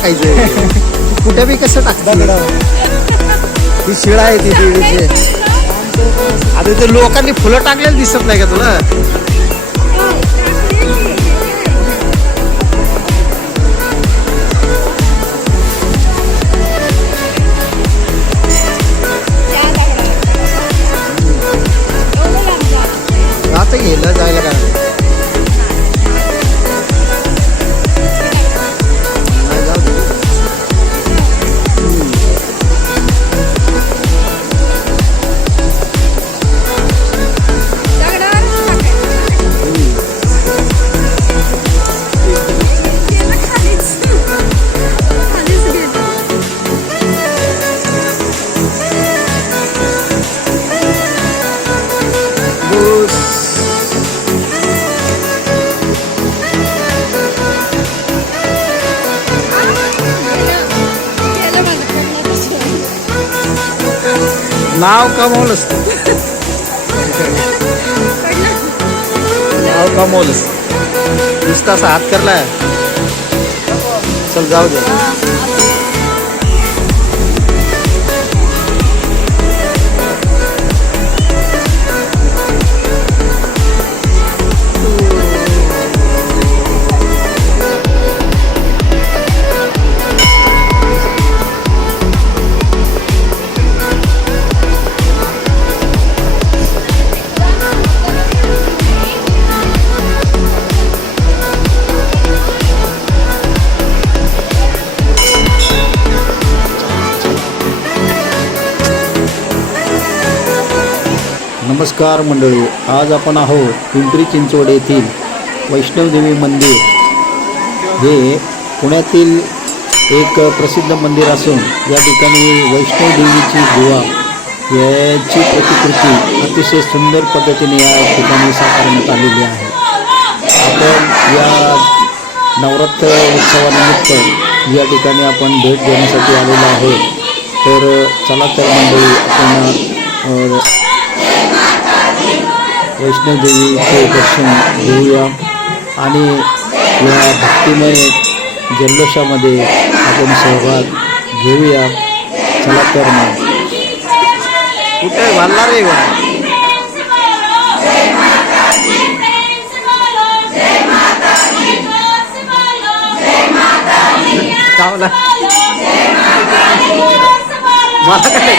टाकायचं. कुठे बी कसं टाकतं? ही शिळा आहे ती देवीची. आता ते लोकांनी फुलं टाकलेली दिसत नाही का तुला? नाव कमवलंच तू नाव कमवलंच नुसता असा हात करलाय. चल जाऊ दे. नमस्कार मंडळी आज आपण आहोत पिंपरी चिंचवड येथील वैष्णवदेवी मंदिर. हे पुण्यातील एक प्रसिद्ध मंदिर असून या ठिकाणी वैष्णवदेवीची गुहा याची प्रतिकृती अतिशय सुंदर पद्धतीने या ठिकाणी साकारण्यात आलेली आहे. आपण या नवरात्र उत्सवानिमित्त या ठिकाणी आपण भेट देण्यासाठी आलेलो आहोत. तर चला तर मंडळी आपण अ, वैष्णोदेवीचे दर्शन घेऊया. आणि या भक्तिमय जल्लोषामध्ये आपण सहभाग घेऊया. चला तर मग. कुठे वाढणार रे चावला मला काय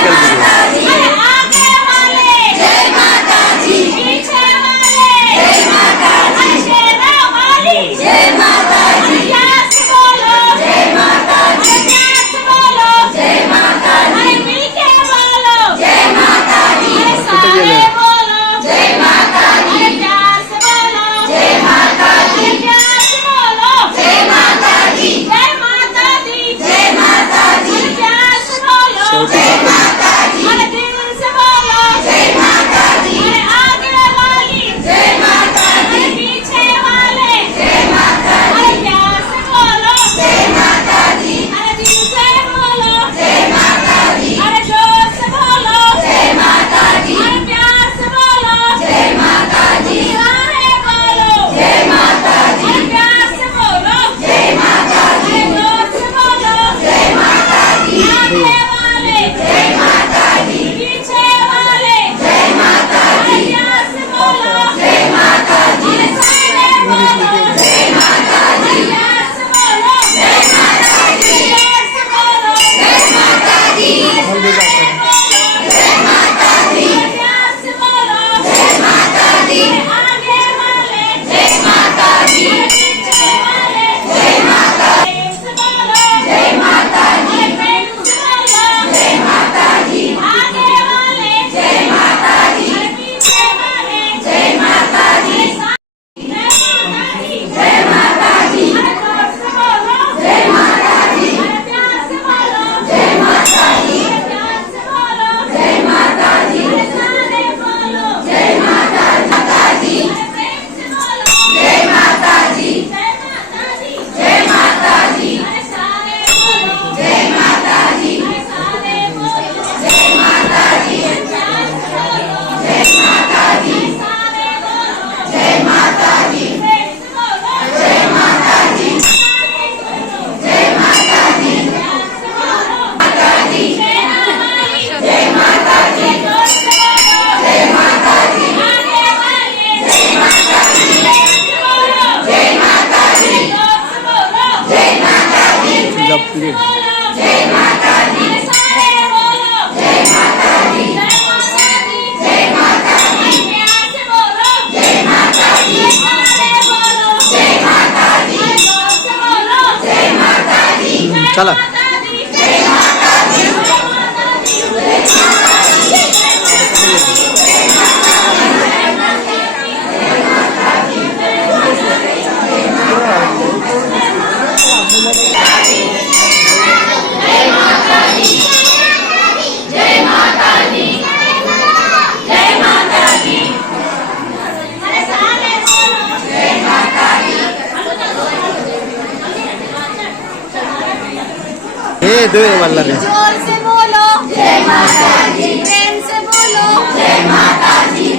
दे वाला रे जोर से बोलो जय माता दी प्रेम से बोलो जय माता दी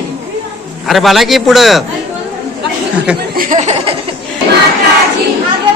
अरे बाला की पुढं? आगे वाले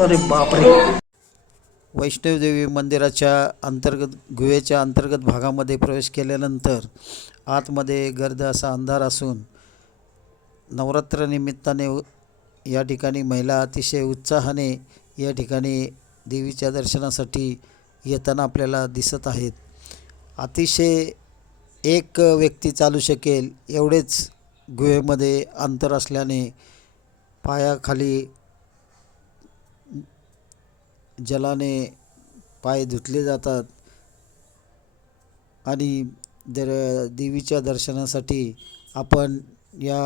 अरे बापरे. वैष्णवदेवी मंदिराच्या अंतर्गत गुहेच्या अंतर्गत भागामध्ये प्रवेश केल्यानंतर आतमध्ये गर्द असा अंधार असून नवरात्र निमित्ताने या ठिकाणी महिला अतिशय उत्साहाने या ठिकाणी देवीच्या दर्शनासाठी येताना आपल्याला दिसत आहेत. अतिशय एक व्यक्ती चालू शकेल एवढेच गुहेमध्ये अंतर असल्याने पायाखाली जलाने पाय धुतले जातात आणि दर देवीच्या दर्शनासाठी आपण या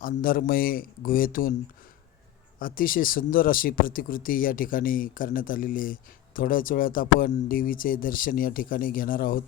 अंधारमय गुहेतून अतिशय सुंदर अशी प्रतिकृती या ठिकाणी करण्यात आलेली आहे. थोड्याच वेळात आपण देवीचे दर्शन या ठिकाणी घेणार आहोत.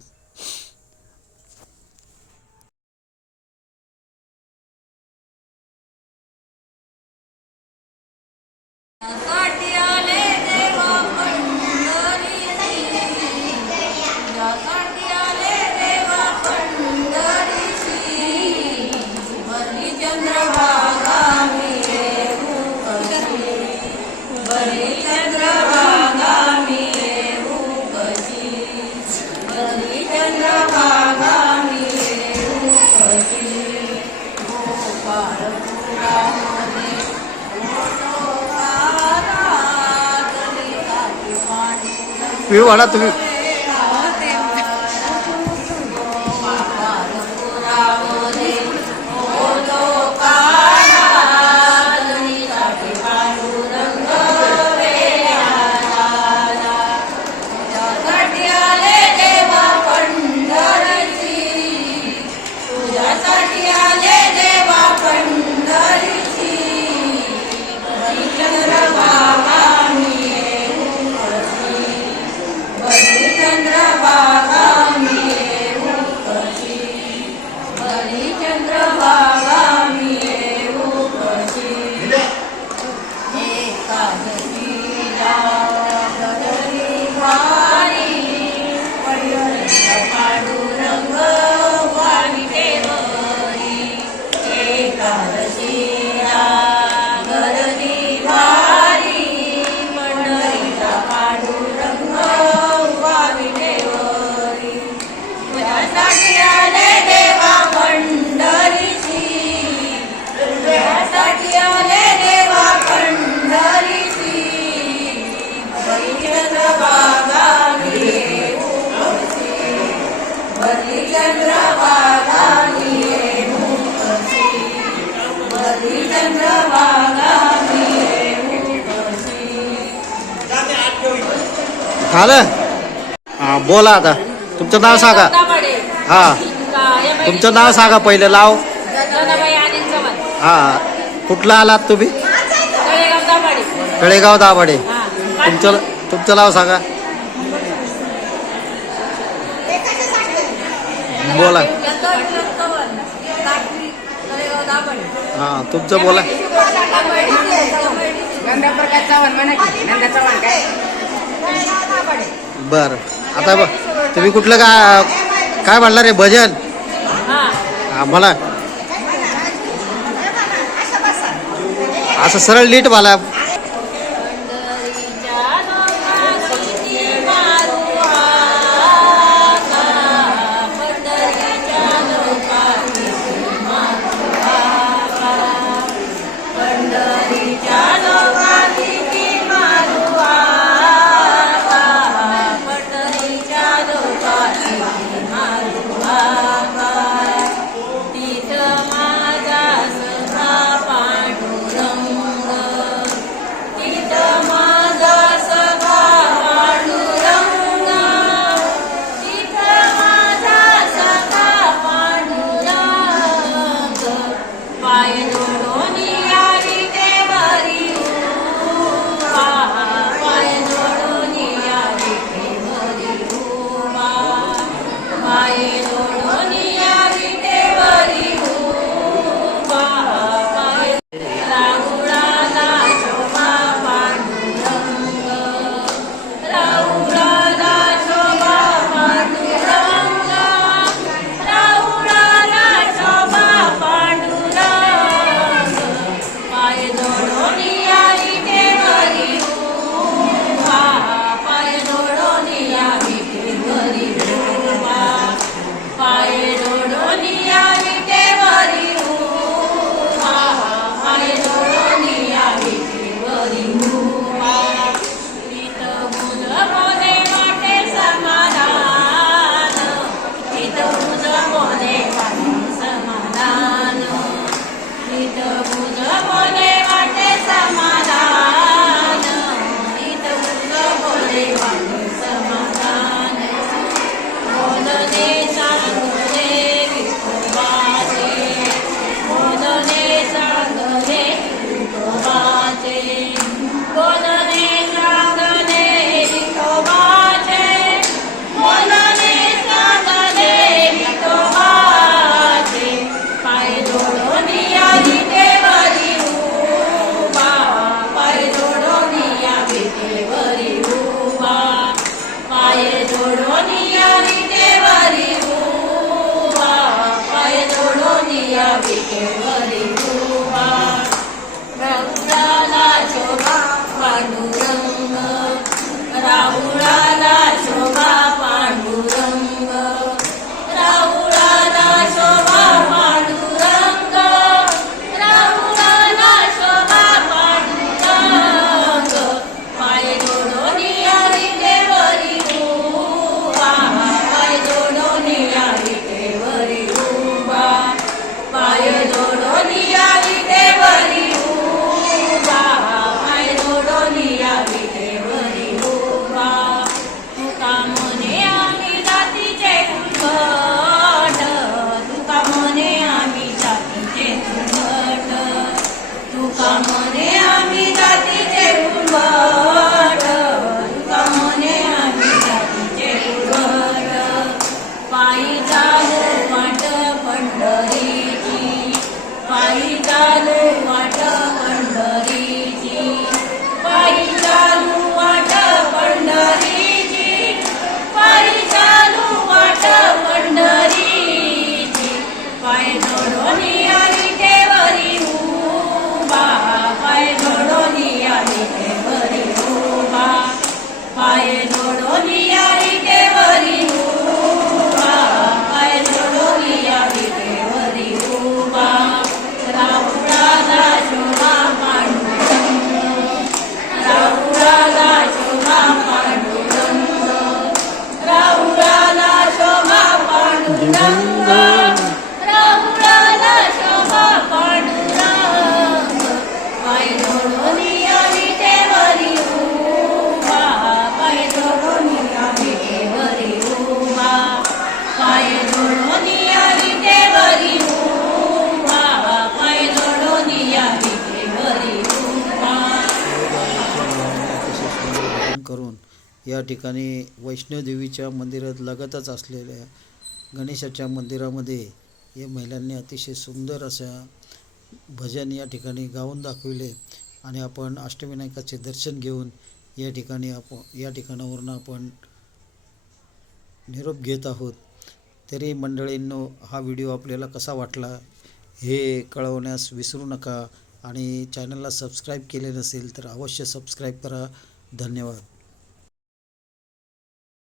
तुम्ही वाढा झालं हां बोला आता. तुमचं नाव सांगा. हा. तुमचं नाव सांगा पहिले लाव. हा. कुठला आलात तुम्ही? कळेगाव दाभाडे. तुमचं तुमचं नाव सांगा. बोला. हा तुमचं बोला. बर. आता तुम्ही कुठलं का काय म्हणला रे भजन? आम्हाला असं सरळ नीट मला Thank you. करून या ठिकाणी वैष्णोदेवीच्या मंदिरात लगतच असलेल्या गणेशाच्या मंदिरामध्ये या महिलांनी अतिशय सुंदर अशा भजन या ठिकाणी गाऊन दाखविले आणि आपण अष्टविनायकाचे दर्शन घेऊन या ठिकाणी आप या ठिकाणावरून आपण निरोप घेत आहोत. तरी मंडळींनो हा व्हिडिओ आपल्याला कसा वाटला हे कळवण्यास विसरू नका आणि चॅनलला सबस्क्राईब केले नसेल तर अवश्य सबस्क्राईब करा. धन्यवाद.